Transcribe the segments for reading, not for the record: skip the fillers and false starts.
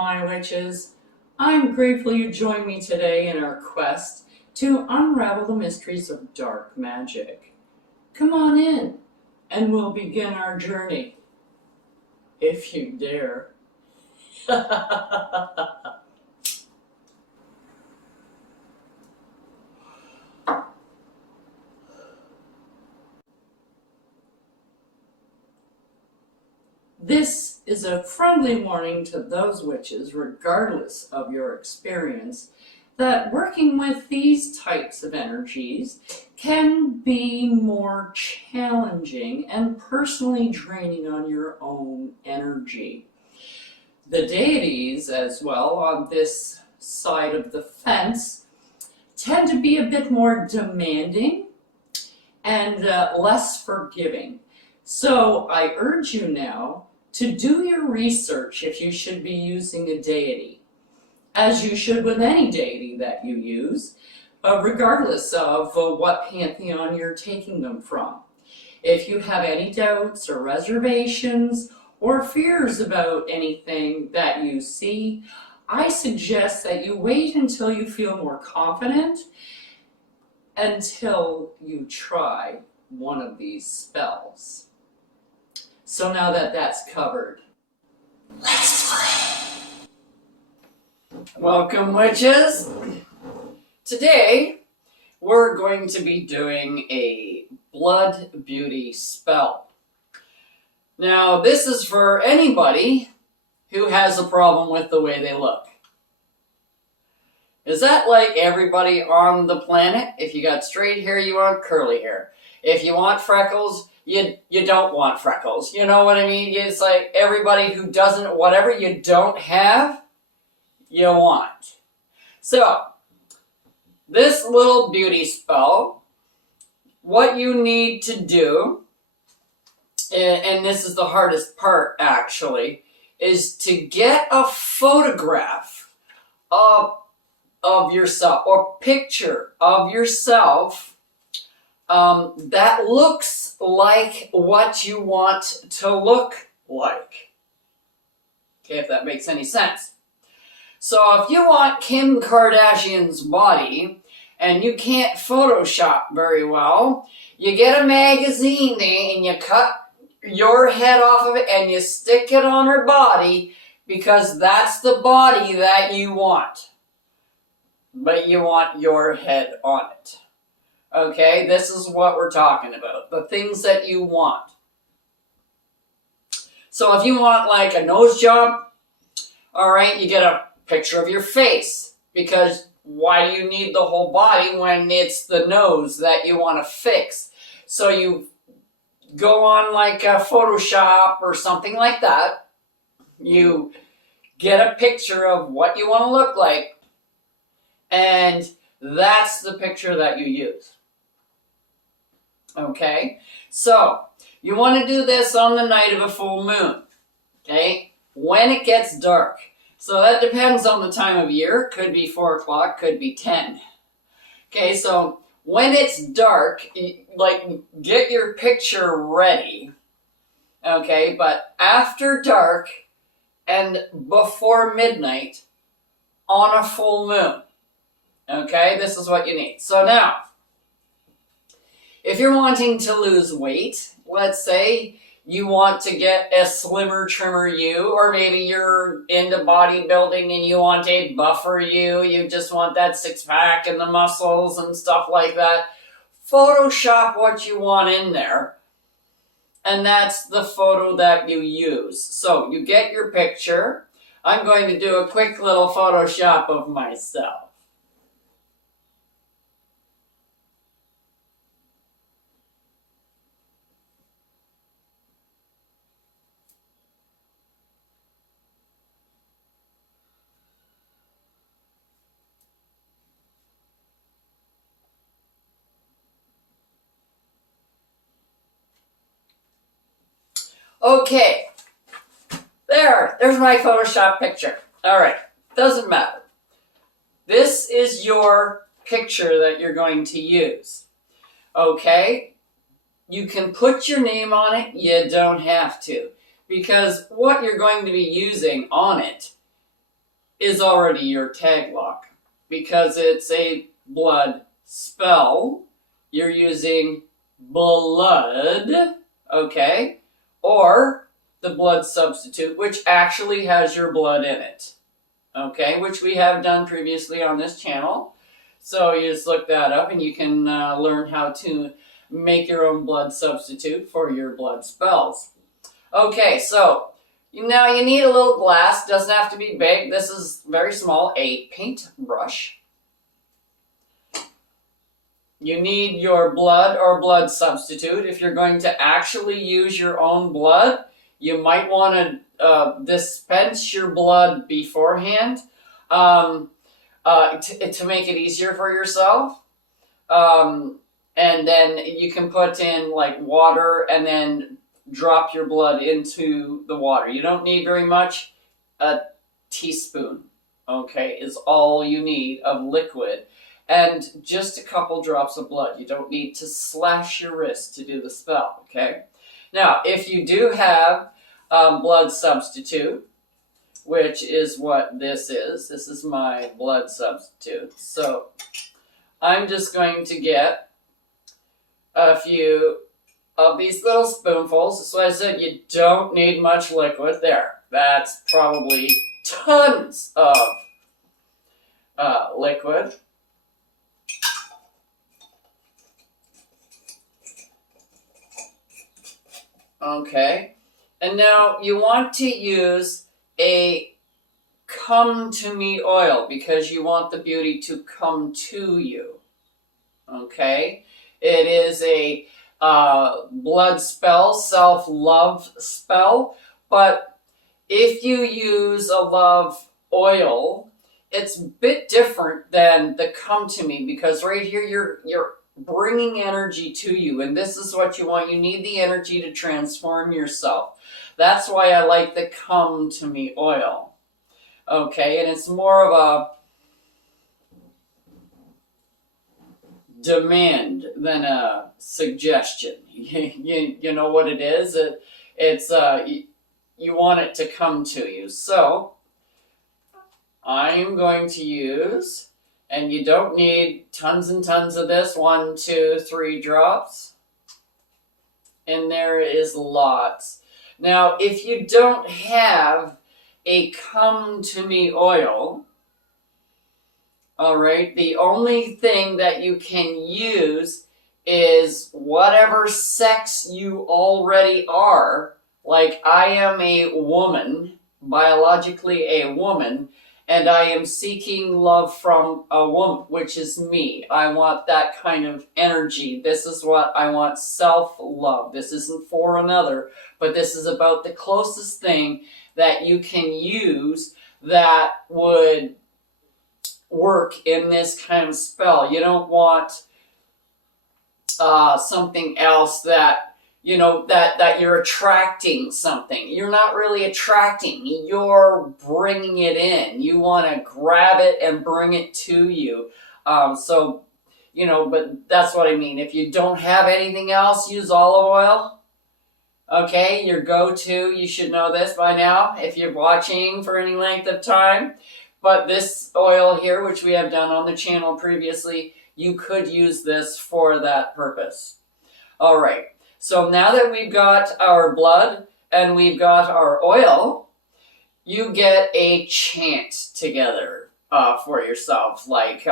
my witches. I'm grateful you joined me today in our quest to unravel the mysteries of dark magic. Come on in, and we'll begin our journey. If you dare. This is a friendly warning to those witches, regardless of your experience, that working with these types of energies can be more challenging and personally draining on your own energy. The deities, as well, on this side of the fence, tend to be a bit more demanding and less forgiving. So I urge you now to do your research if you should be using a deity, as you should with any deity that you use, regardless of what pantheon you're taking them from. If you have any doubts or reservations or fears about anything that you see, I suggest that you wait until you feel more confident until you try one of these spells. So now that that's covered, let's play! Welcome, witches! Today, we're going to be doing a blood beauty spell. Now, this is for anybody who has a problem with the way they look. Is that like everybody on the planet? If you got straight hair, you want curly hair. If you want freckles, you don't want freckles. You know what I mean? It's like everybody who doesn't, whatever you don't have, you want. So, this little beauty spell, what you need to do, and this is the hardest part actually, is to get a photograph of yourself, or picture of yourself that looks like what you want to look like. Okay, if that makes any sense. So if you want Kim Kardashian's body and you can't Photoshop very well, you get a magazine there and you cut your head off of it and you stick it on her body because that's the body that you want. But you want your head on it. Okay, this is what we're talking about. The things that you want. So if you want like a nose job, all right, you get a picture of your face. Because why do you need the whole body when it's the nose that you want to fix? So you go on like a Photoshop or something like that. You get a picture of what you want to look like. And that's the picture that you use. Okay, so you want to do this on the night of a full moon, okay, when it gets dark. So that depends on the time of year. Could be 4 o'clock, could be 10. Okay, so when it's dark, like get your picture ready, okay, but after dark and before midnight on a full moon, okay, this is what you need. So now, if you're wanting to lose weight, let's say you want to get a slimmer, trimmer you, or maybe you're into bodybuilding and you want a buffer you, you just want that six-pack and the muscles and stuff like that, Photoshop what you want in there, and that's the photo that you use. So you get your picture. I'm going to do a quick little Photoshop of myself. Okay, there's my Photoshop picture. All right, doesn't matter. This is your picture that you're going to use. Okay, you can put your name on it, you don't have to. Because what you're going to be using on it is already your tag lock. Because it's a blood spell, you're using blood, okay? Or the blood substitute, which actually has your blood in it, okay? Which we have done previously on this channel. So you just look that up and you can learn how to make your own blood substitute for your blood spells. Okay, so now you need a little glass. Doesn't have to be big. This is very small, a paintbrush. You need your blood or blood substitute. If you're going to actually use your own blood, you might want to dispense your blood beforehand to make it easier for yourself. And then you can put in like water and then drop your blood into the water. You don't need very much. A teaspoon, okay, is all you need of liquid. And just a couple drops of blood. You don't need to slash your wrist to do the spell, okay? Now, if you do have blood substitute, which is what this is my blood substitute. So I'm just going to get a few of these little spoonfuls. So I said you don't need much liquid there. That's probably tons of liquid. Okay, and now you want to use a come to me oil because you want the beauty to come to you. Okay, it is a blood spell, self-love spell, but if you use a love oil, it's a bit different than the come to me because right here you're bringing energy to you, and this is what you want. You need the energy to transform yourself. That's why I like the come to me oil. Okay, and it's more of a demand than a suggestion. You know what it is? You want it to come to you. So I'm going to use, and you don't need tons and tons of this, 1, 2, 3 drops. And there is lots. Now, if you don't have a come to me oil, all right, the only thing that you can use is whatever sex you already are. Like I am a woman, biologically a woman, and I am seeking love from a woman, which is me. I want that kind of energy. This is what I want, self-love. This isn't for another, but this is about the closest thing that you can use that would work in this kind of spell. You don't want something else that that you're attracting something. You're not really attracting, you're bringing it in. You want to grab it and bring it to you. But that's what I mean. If you don't have anything else, use olive oil. Okay, your go-to, you should know this by now if you're watching for any length of time. But this oil here, which we have done on the channel previously, you could use this for that purpose. All right. So now that we've got our blood and we've got our oil, you get a chant together for yourself. Like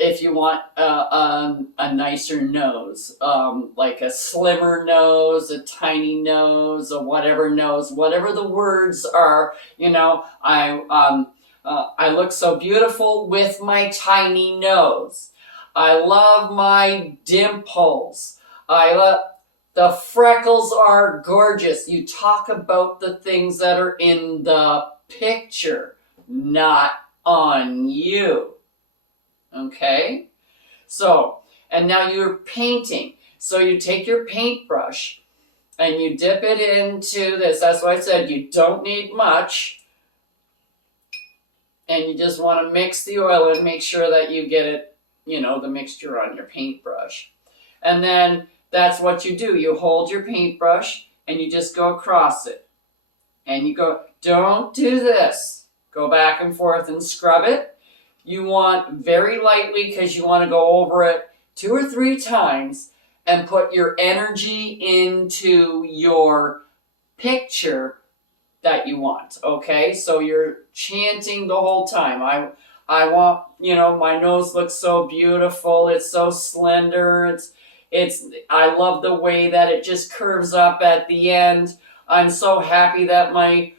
if you want a nicer nose, like a slimmer nose, a tiny nose, or whatever nose, whatever the words are. I look so beautiful with my tiny nose. I love my dimples. The freckles are gorgeous. You talk about the things that are in the picture, not on you. Okay? So, and now you're painting. So you take your paintbrush and you dip it into this. That's why I said you don't need much. And you just want to mix the oil and make sure that you get it, the mixture on your paintbrush. And then that's what you do. You hold your paintbrush and you just go across it. and you go, don't do this. Go back and forth and scrub it. You want very lightly because you want to go over it 2 or 3 times and put your energy into your picture that you want, okay? So you're chanting the whole time. I want, my nose looks so beautiful. It's so slender. I love the way that it just curves up at the end. I'm so happy that my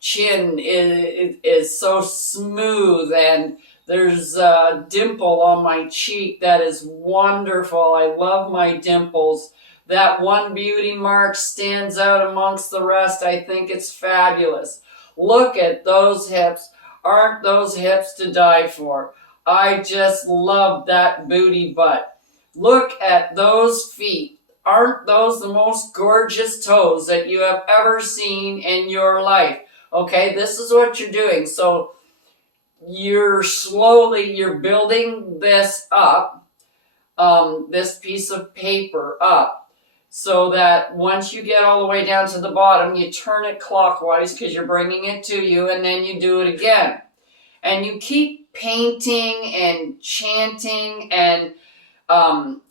chin is so smooth, and there's a dimple on my cheek that is wonderful. I love my dimples. That one beauty mark stands out amongst the rest. I think it's fabulous. Look at those hips. Aren't those hips to die for? I just love that booty butt. Look at those feet. Aren't those the most gorgeous toes that you have ever seen in your life? Okay, this is what you're doing. So you're building this up, this piece of paper up, so that once you get all the way down to the bottom, you turn it clockwise because you're bringing it to you, and then you do it again. And you keep painting and chanting and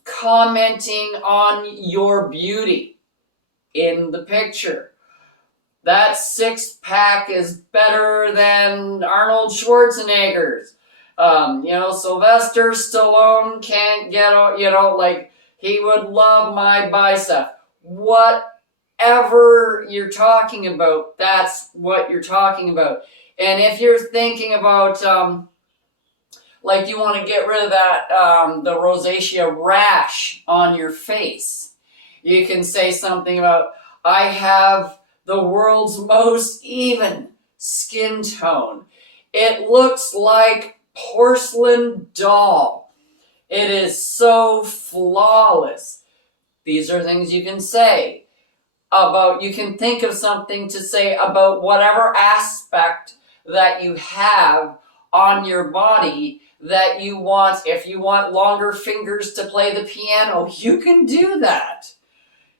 commenting on your beauty in the picture. That 6-pack is better than Arnold Schwarzenegger's. Sylvester Stallone can't get, he would love my bicep. Whatever you're talking about, that's what you're talking about. And if you're thinking about, you want to get rid of that, the rosacea rash on your face, you can say something about, I have the world's most even skin tone. It looks like porcelain doll. It is so flawless. These are things you can say about, you can think of something to say about whatever aspect that you have on your body that you want. If you want longer fingers to play the piano, you can do that.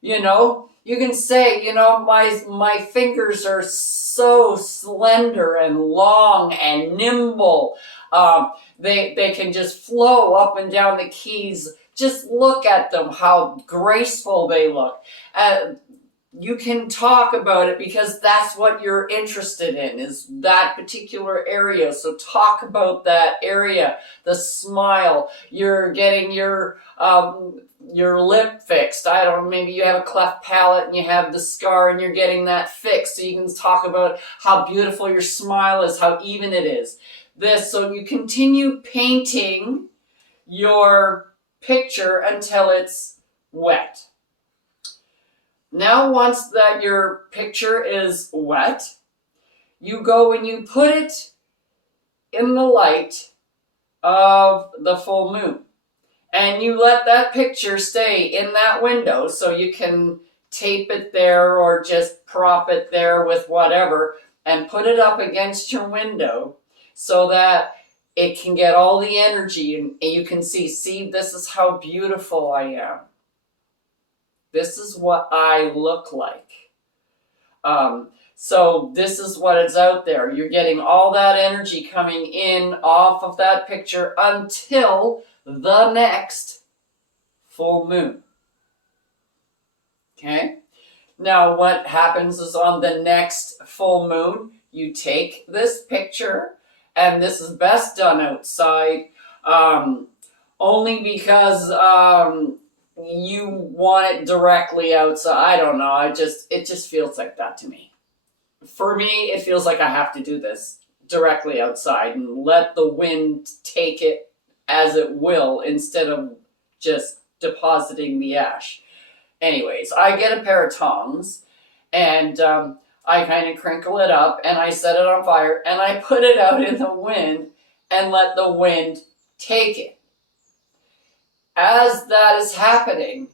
You can say, my fingers are so slender and long and nimble. They can just flow up and down the keys. Just look at them, how graceful they look. You can talk about it because that's what you're interested in, is that particular area. So talk about that area, the smile. You're getting your lip fixed. I don't know, maybe you have a cleft palate and you have the scar and you're getting that fixed. So you can talk about how beautiful your smile is, how even it is. So you continue painting your picture until it's wet. Now, once that your picture is wet, you go and you put it in the light of the full moon. And you let that picture stay in that window, so you can tape it there or just prop it there with whatever and put it up against your window so that it can get all the energy, and you can see, this is how beautiful I am. This is what I look like. So this is what is out there. You're getting all that energy coming in off of that picture until the next full moon. Okay? Now what happens is, on the next full moon, you take this picture, and this is best done outside, only because you want it directly outside. I don't know. It just feels like that to me. For me, it feels like I have to do this directly outside and let the wind take it as it will, instead of just depositing the ash. Anyways, I get a pair of tongs, and I kind of crinkle it up, and I set it on fire, and I put it out in the wind and let the wind take it. As that is happening,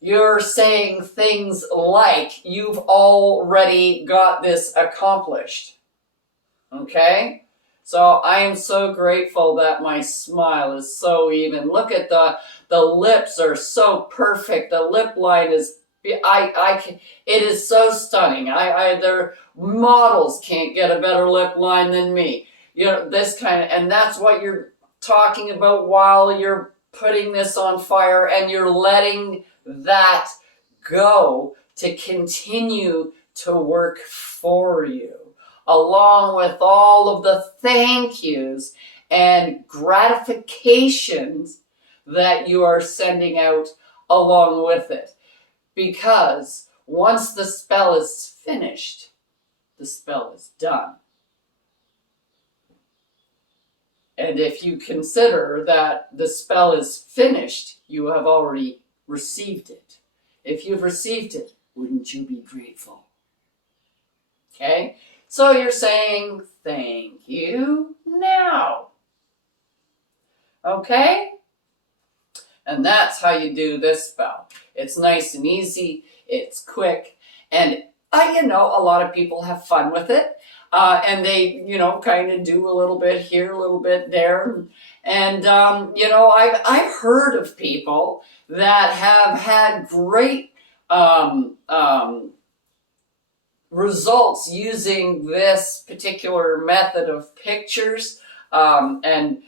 you're saying things like, you've already got this accomplished. Okay? So I am so grateful that my smile is so even. Look at the lips are so perfect. The lip line is It is so stunning. Their models can't get a better lip line than me. You know, this kind of, and that's what you're talking about while you're putting this on fire, and you're letting that go to continue to work for you, along with all of the thank yous and gratifications that you are sending out along with it. Because once the spell is finished, the spell is done. And if you consider that the spell is finished, you have already received it. If you've received it, wouldn't you be grateful? Okay? So you're saying thank you now. Okay? And that's how you do this spell. It's nice and easy, it's quick, and a lot of people have fun with it. And they, kind of do a little bit here, a little bit there. And, I've heard of people that have had great results using this particular method of pictures. And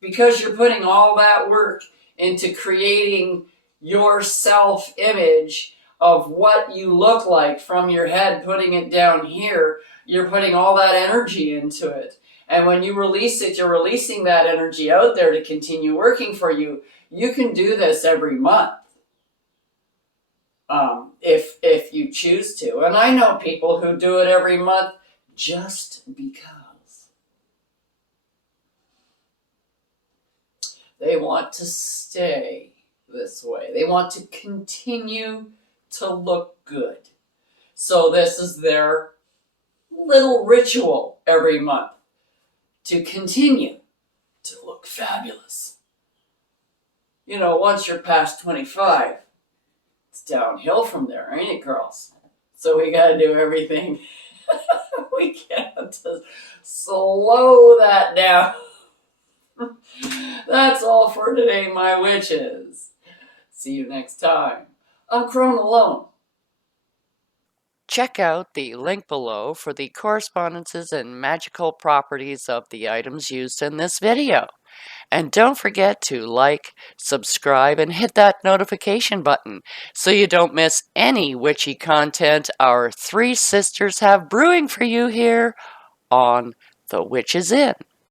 because you're putting all that work into creating your self-image of what you look like from your head, putting it down here, you're putting all that energy into it. And when you release it, you're releasing that energy out there to continue working for you. You can do this every month. If you choose to. And I know people who do it every month just because. They want to stay this way. They want to continue to look good. So this is their little ritual every month to continue to look fabulous. Once you're past 25, it's downhill from there, ain't it, girls? So we got to do everything we can to slow that down. That's all for today, my witches. See you next time. I'm Crone Alone. Check out the link below for the correspondences and magical properties of the items used in this video. And don't forget to like, subscribe, and hit that notification button so you don't miss any witchy content our three sisters have brewing for you here on The Witches Inn.